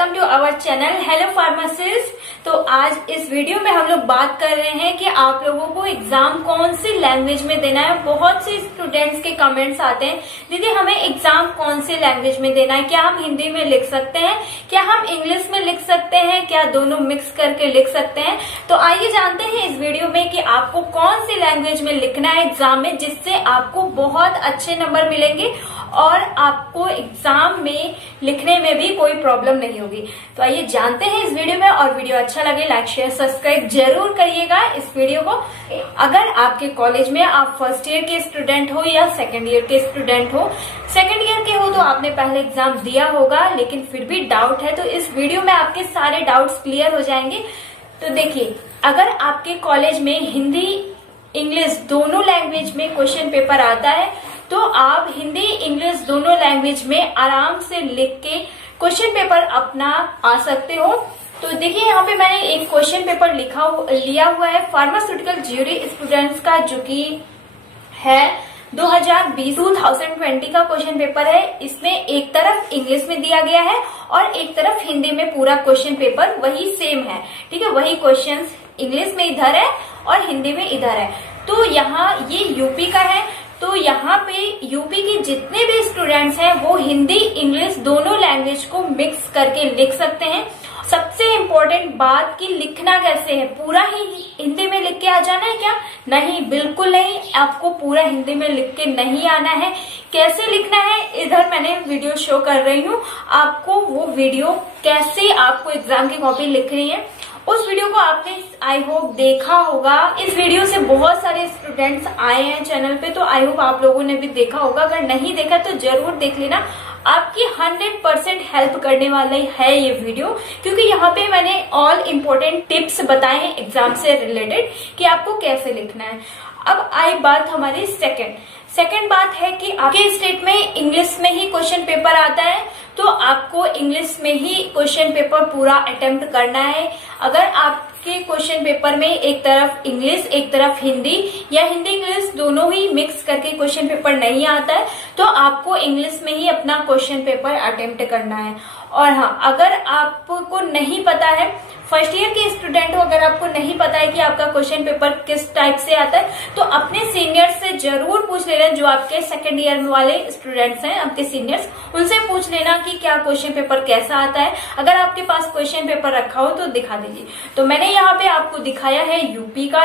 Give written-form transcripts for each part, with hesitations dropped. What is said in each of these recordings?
Welcome to our channel hello pharmacist. तो आज इस वीडियो में हम लोग बात कर रहे हैं कि आप लोगों को एग्जाम कौन सी लैंग्वेज में देना है। बहुत से स्टूडेंट्स के कमेंट्स आते हैं, दीदी हमें एग्जाम कौन सी लैंग्वेज में देना है, क्या हम हिंदी में लिख सकते हैं, क्या हम इंग्लिश में लिख सकते हैं, क्या दोनों मिक्स करके लिख सकते हैं। तो आइए जानते हैं इस वीडियो में कि आपको कौन सी लैंग्वेज में लिखना है एग्जाम में, जिससे आपको बहुत अच्छे नंबर मिलेंगे और आपको एग्जाम में लिखने में भी कोई प्रॉब्लम नहीं होगी। तो आइए जानते हैं इस वीडियो में, और वीडियो अच्छा लगे लाइक शेयर सब्सक्राइब जरूर करिएगा इस वीडियो को। अगर आपके कॉलेज में आप फर्स्ट ईयर के स्टूडेंट हो या सेकंड ईयर के स्टूडेंट हो, सेकंड ईयर के हो तो आपने पहले एग्जाम दिया होगा लेकिन फिर भी डाउट है, तो इस वीडियो में आपके सारे डाउट्स क्लियर हो जाएंगे। तो देखिए, अगर आपके कॉलेज में हिंदी इंग्लिश दोनों लैंग्वेज में क्वेश्चन पेपर आता है तो आप हिंदी इंग्लिश दोनों लैंग्वेज में आराम से लिख के क्वेश्चन पेपर अपना आ सकते हो। तो देखिए यहाँ पे मैंने एक क्वेश्चन पेपर लिया हुआ है फार्मास्यूटिकल ज्यूरी स्टूडेंट्स का, जो कि है 2020 का क्वेश्चन पेपर है। इसमें एक तरफ इंग्लिश में दिया गया है और एक तरफ हिंदी में पूरा क्वेश्चन पेपर वही सेम है, ठीक है। वही क्वेश्चंस इंग्लिश में इधर है और हिंदी में इधर है। तो यहाँ ये यूपी का है, तो यहाँ पे यूपी के जितने भी स्टूडेंट्स हैं वो हिंदी इंग्लिश दोनों लैंग्वेज को मिक्स करके लिख सकते हैं। सबसे इम्पोर्टेंट बात कि लिखना कैसे है, पूरा ही हिंदी में लिख के आ जाना है क्या? नहीं, बिल्कुल नहीं, आपको पूरा हिंदी में लिख के नहीं आना है। कैसे लिखना है इधर मैंने वीडियो शो कर रही हूँ आपको, वो वीडियो कैसे आपको एग्जाम की कॉपी लिखनी है उस वीडियो को आपने आई होप देखा होगा। इस वीडियो से बहुत सारे स्टूडेंट्स आए हैं चैनल पे, तो आई होप आप लोगों ने भी देखा होगा। अगर नहीं देखा तो जरूर देख लेना, आपकी 100% हेल्प करने वाला है ये वीडियो, क्योंकि यहाँ पे मैंने ऑल इम्पोर्टेंट टिप्स बताए हैं एग्जाम से रिलेटेड कि आपको कैसे लिखना है। अब आई बात हमारी सेकंड बात है कि आपके स्टेट में इंग्लिश में ही क्वेश्चन पेपर आता है, तो आपको इंग्लिश में ही क्वेश्चन पेपर पूरा अटेम्प्ट करना है। अगर आपके क्वेश्चन पेपर में एक तरफ इंग्लिश एक तरफ हिंदी या हिंदी इंग्लिश दोनों ही मिक्स करके क्वेश्चन पेपर नहीं आता है तो आपको इंग्लिश में ही अपना क्वेश्चन पेपर अटेम्प्ट करना है। और हाँ, अगर आपको नहीं पता है, फर्स्ट ईयर के स्टूडेंट हो, अगर आपको नहीं पता है कि आपका क्वेश्चन पेपर किस टाइप से आता है तो अपने सीनियर से जरूर पूछ लेना, जो आपके सेकंड ईयर वाले स्टूडेंट्स हैं आपके सीनियर्स, उनसे पूछ लेना कि क्या क्वेश्चन पेपर कैसा आता है। अगर आपके पास क्वेश्चन पेपर रखा हो तो दिखा दीजिए। तो मैंने यहाँ पे आपको दिखाया है यूपी का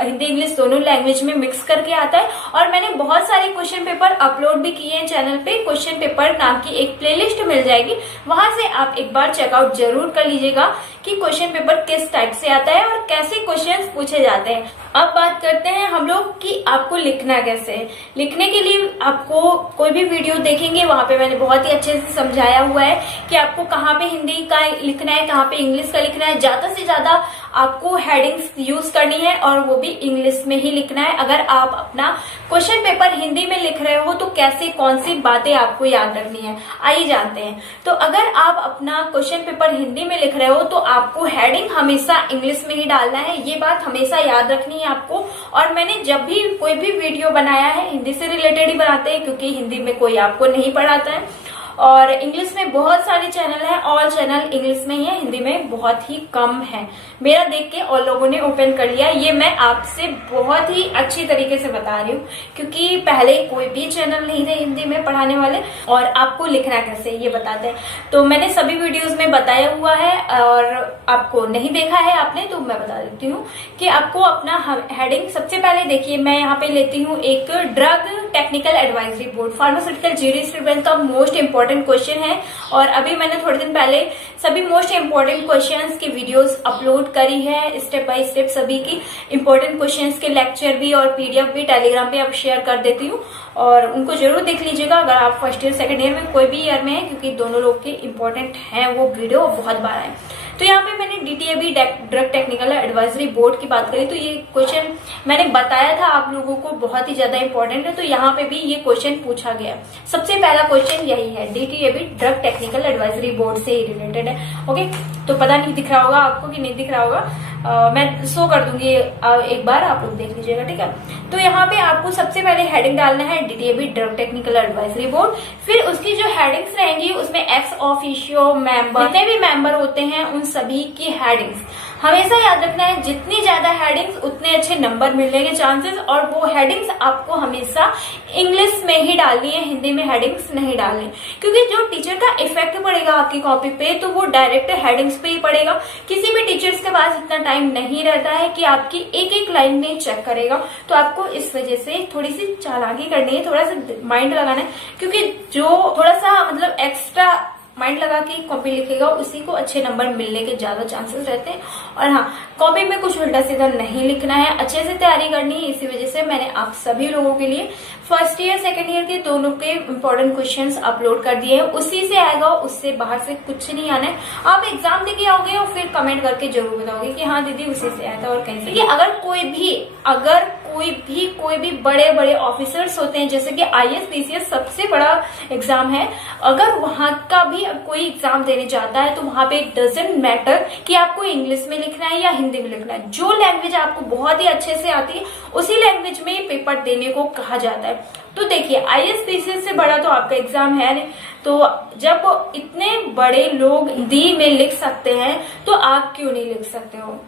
हिंदी इंग्लिश दोनों लैंग्वेज में मिक्स करके आता है, और मैंने बहुत सारे क्वेश्चन पेपर अपलोड भी किए हैं चैनल पे। क्वेश्चन पेपर नाम की एक प्लेलिस्ट मिल जाएगी, वहां से आप एक बार चेकआउट जरूर कर लीजिएगा कि क्वेश्चन पेपर किस टाइप से आता है और कैसे क्वेश्चंस पूछे जाते हैं। अब बात करते हैं हम लोग कि आपको लिखना कैसे है। लिखने के लिए आपको कोई भी वीडियो देखेंगे वहां पे मैंने बहुत ही अच्छे से समझाया हुआ है कि आपको कहाँ पे हिंदी का लिखना है, कहाँ पे इंग्लिश का लिखना है। ज्यादा से ज्यादा आपको हेडिंग्स यूज करनी है और वो भी इंग्लिश में ही लिखना है। अगर आप अपना क्वेश्चन पेपर हिंदी में लिख रहे हो तो कैसे कौन सी बातें आपको याद रखनी है, आइए जानते हैं। तो अगर आप अपना क्वेश्चन पेपर हिंदी में लिख रहे हो तो आपको हेडिंग हमेशा इंग्लिश में ही डालना है, ये बात हमेशा याद रखनी है आपको। और मैंने जब भी कोई भी वीडियो बनाया है हिंदी से रिलेटेड ही बनाते हैं, क्योंकि हिंदी में कोई आपको नहीं पढ़ाता है। और इंग्लिश में बहुत सारे चैनल हैं, ऑल चैनल इंग्लिश में ही है, हिंदी में बहुत ही कम है। मेरा देख के और लोगों ने ओपन कर लिया, ये मैं आपसे बहुत ही अच्छी तरीके से बता रही हूँ, क्योंकि पहले कोई भी चैनल नहीं थे हिंदी में पढ़ाने वाले। और आपको लिखना कैसे ये बताते हैं, तो मैंने सभी वीडियोस में बताया हुआ है, और आपको नहीं देखा है आपने तो मैं बता देती हूँ कि आपको अपना हेडिंग सबसे पहले देखिए। मैं यहाँ पे लेती हूँ एक drug technical advisory board pharmaceutical jury student का मोस्ट इंपॉर्टेंट क्वेश्चन है, और अभी मैंने थोड़े दिन पहले सभी मोस्ट इंपॉर्टेंट क्वेश्चंस की वीडियोस अपलोड करी है, स्टेप बाय स्टेप सभी की इंपॉर्टेंट क्वेश्चंस के लेक्चर भी और पीडीएफ भी टेलीग्राम पे अब शेयर कर देती हूँ, और उनको जरूर देख लीजिएगा अगर आप फर्स्ट ईयर सेकंड ईयर में कोई भी ईयर में है, क्योंकि दोनों लोग के इंपॉर्टेंट है वो वीडियो, बहुत बार है। तो यहाँ पे मैंने डीटीएबी ड्रग टेक्निकल एडवाइजरी बोर्ड की बात करी तो ये क्वेश्चन मैंने बताया था आप लोगों को बहुत ही ज्यादा इंपॉर्टेंट है, तो यहाँ पे भी ये क्वेश्चन पूछा गया। सबसे पहला क्वेश्चन यही है, डीटीएबी ड्रग टेक्निकल एडवाइजरी बोर्ड से ही रिलेटेड है। ओके, तो पता नहीं दिख रहा होगा आपको कि नहीं दिख रहा होगा, मैं शो कर दूंगी, एक बार आप लोग देख लीजिएगा, ठीक है। तो यहाँ पे आपको सबसे पहले हेडिंग डालना है DTAB drug technical advisory board. फिर उसकी जो हेडिंग्स रहेंगी उसमें एक्स ऑफिशियो मेंबर, जितने भी मेंबर होते हैं उन सभी की हेडिंग्स हमेशा याद रखना है। जितनी ज्यादा हेडिंग्स उतने अच्छे नंबर मिलने के चांसेस, और वो हेडिंग्स आपको हमेशा इंग्लिश में ही डालनी है, हिंदी में हेडिंग्स नहीं डालनी, क्योंकि जो टीचर का इफेक्ट पड़ेगा आपकी कॉपी पे तो वो डायरेक्ट हेडिंग्स पे ही पड़ेगा। किसी भी टीचर्स के पास इतना टाइम नहीं रहता है कि आपकी एक एक लाइन में चेक करेगा, तो आपको इस वजह से थोड़ी सी चालाकी करनी है, थोड़ा सा माइंड लगाना है, क्योंकि जो थोड़ा सा मतलब एक्स्ट्रा माइंड लगा के कॉपी लिखेगा उसी को अच्छे नंबर मिलने के ज्यादा चांसेस रहते हैं। और हाँ, कॉपी में कुछ उल्टा सीधा नहीं लिखना है, अच्छे से तैयारी करनी है। इसी वजह से मैंने आप सभी लोगों के लिए फर्स्ट ईयर सेकंड ईयर के दोनों के इंपॉर्टेंट क्वेश्चंस अपलोड कर दिए हैं, उसी से आएगा, उससे बाहर से कुछ नहीं आना है। आप एग्जाम देके आओगे और फिर कमेंट करके जरूर बताओगे कि हाँ दीदी उसी से आया था और कहीं से। अगर कोई भी बड़े बड़े ऑफिसर्स होते हैं, जैसे कि IAS PCS सबसे बड़ा एग्जाम है, अगर वहां का भी कोई एग्जाम देने जाता है तो वहां पे डजंट मैटर कि आपको इंग्लिश में लिखना है या हिंदी में लिखना है, जो लैंग्वेज आपको बहुत ही अच्छे से आती है उसी लैंग्वेज में पेपर देने को कहा जाता है। तो देखिए IAS PCS से बड़ा तो आपका एग्जाम है नहीं, तो जब इतने बड़े लोग हिंदी में लिख सकते हैं तो आप क्यों नहीं लिख सकते हो।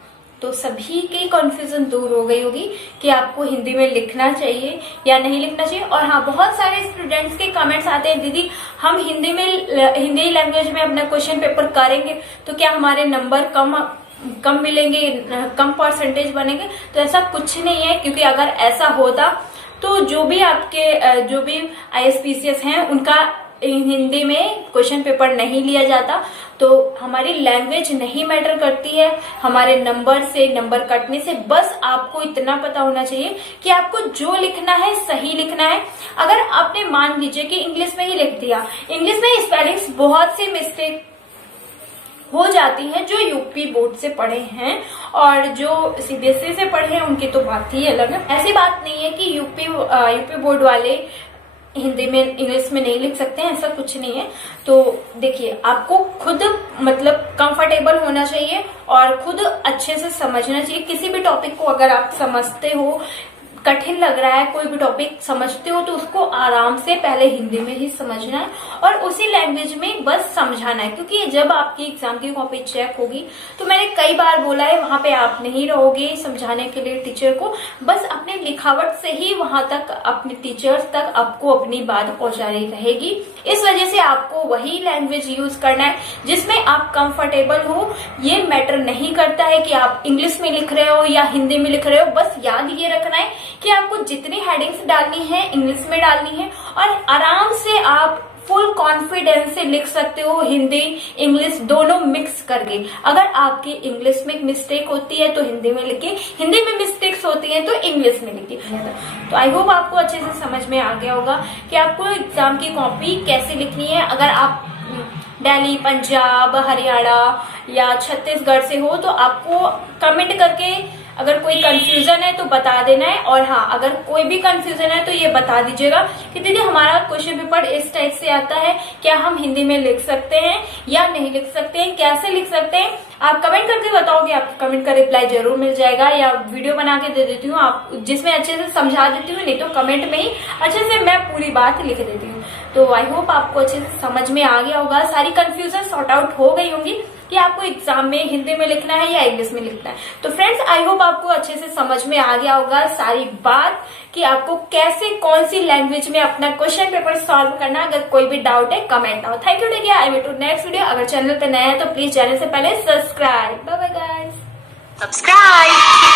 तो सभी की कंफ्यूजन दूर हो गई होगी कि आपको हिंदी में लिखना चाहिए या नहीं लिखना चाहिए। और हाँ, बहुत सारे स्टूडेंट्स के कमेंट्स आते हैं, दीदी हम हिंदी लैंग्वेज में अपना क्वेश्चन पेपर करेंगे तो क्या हमारे नंबर कम मिलेंगे, कम परसेंटेज बनेंगे। तो ऐसा कुछ नहीं है, क्योंकि अगर ऐसा होता तो जो भी IAS PCS हैं उनका हिंदी में क्वेश्चन पेपर नहीं लिया जाता। तो हमारी लैंग्वेज नहीं मैटर करती है, हमारे नंबर कटने से बस आपको इतना पता होना चाहिए कि आपको जो लिखना है सही लिखना है। अगर आपने मान लीजिए कि इंग्लिश में ही लिख दिया, इंग्लिश में स्पेलिंग्स बहुत सी मिस्टेक हो जाती है जो यूपी बोर्ड से पढ़े हैं, और जो CBSE से पढ़े हैं उनकी तो बात ही अलग है। ऐसी बात नहीं है कि यूपी बोर्ड वाले हिंदी में इंग्लिश में नहीं लिख सकते हैं, ऐसा कुछ नहीं है। तो देखिए, आपको खुद मतलब कंफर्टेबल होना चाहिए और खुद अच्छे से समझना चाहिए। किसी भी टॉपिक को अगर आप समझते हो, कठिन लग रहा है, कोई भी टॉपिक समझते हो तो उसको आराम से पहले हिंदी में ही समझना है और उसी लैंग्वेज में बस समझाना है। क्योंकि जब आपकी एग्जाम की कॉपी चेक होगी तो मैंने कई बार बोला है, वहां पे आप नहीं रहोगे समझाने के लिए टीचर को, बस अपने लिखावट से ही वहां तक अपने टीचर्स तक आपको अपनी बात पहुंचानी रहेगी। इस वजह से आपको वही लैंग्वेज यूज करना है जिसमें आप कंफर्टेबल हो। ये मैटर नहीं करता है कि आप इंग्लिश में लिख रहे हो या हिंदी में लिख रहे हो, बस याद ये रखना है कि आपको जितनी हेडिंग्स डालनी है इंग्लिश में डालनी है, और आराम से आप फुल कॉन्फिडेंस से लिख सकते हो, हिंदी इंग्लिश दोनों मिक्स करके। अगर आपकी इंग्लिश में मिस्टेक होती है तो हिंदी में लिखिए, हिंदी में मिस्टेक्स होती है तो इंग्लिश में लिखिए। तो आई होप आपको अच्छे से समझ में आ गया होगा कि आपको एग्जाम की कॉपी कैसे लिखनी है। अगर आप दिल्ली, पंजाब, हरियाणा या छत्तीसगढ़ से हो तो आपको कमेंट करके अगर कोई कंफ्यूजन है तो बता देना है। और हाँ, अगर कोई भी कंफ्यूजन है तो ये बता दीजिएगा कि दीदी हमारा क्वेश्चन पेपर इस टाइप से आता है, क्या हम हिंदी में लिख सकते हैं या नहीं लिख सकते हैं, कैसे लिख सकते हैं। आप कमेंट करके बताओगे, आपके कमेंट का रिप्लाई जरूर मिल जाएगा, या वीडियो बना के दे देती हूँ आप जिसमें अच्छे से समझा देती हूँ, नहीं तो कमेंट में ही अच्छे से मैं पूरी बात लिख देती हूँ। तो आई होप आपको अच्छे से समझ में आ गया होगा, सारी कंफ्यूजन सॉर्ट आउट हो गई होंगी कि आपको एग्जाम में हिंदी में लिखना है या इंग्लिश में लिखना है। तो फ्रेंड्स, आई होप आपको अच्छे से समझ में आ गया होगा सारी बात कि आपको कैसे कौन सी लैंग्वेज में अपना क्वेश्चन पेपर सॉल्व करना। अगर कोई भी डाउट है कमेंट आओ। Thank you, take care, I will to next video. अगर चैनल पे नया है तो प्लीज चैनल से पहले subscribe. Bye bye guys, subscribe.